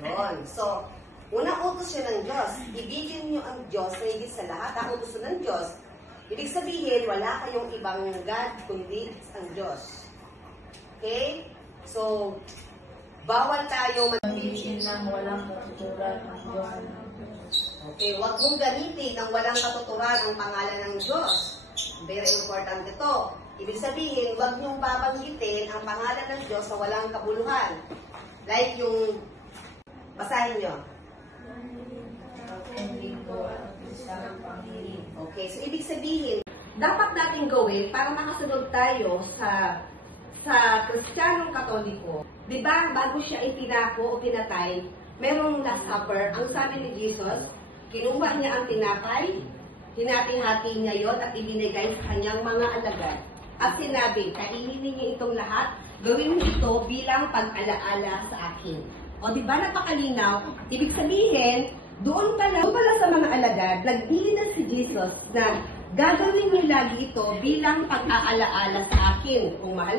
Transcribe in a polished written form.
Yun. So, unang utos siya ng Diyos. Ibigin niyo ang Diyos na higit sa lahat. Ang utos ng Diyos. Ibig sabihin, wala kayong ibang God kundi ang Diyos. Okay? So, bawal tayo Gamitin ng walang katuturan ang Diyos. Okay, huwag mong gamitin ng walang katuturan ang pangalan ng Diyos. Very important ito. Ibig sabihin, huwag niyong babanggitin ang pangalan ng Diyos na walang kabuluhan. Like yung, basahin niyo. Okay, so ibig sabihin, dapat natin gawin para makasunod tayo sa Kristiyanong Katoliko. Di ba, bago siya itinako o pinatay, merong last supper. Ang sabi ni Jesus, kinuha niya ang tinapay, hinati-hati niya yon at ibinigay sa kanyang mga alagad. At sinabi, kainin niyo itong lahat, gawin niyo ito bilang pag-alaala sa akin. O di ba, napakalinaw? Ibig sabihin, doon pala sa mga alagad, nagdili na si Jesus na gagawin niyo lagi ito bilang pag-aalaala sa akin. Kung mahal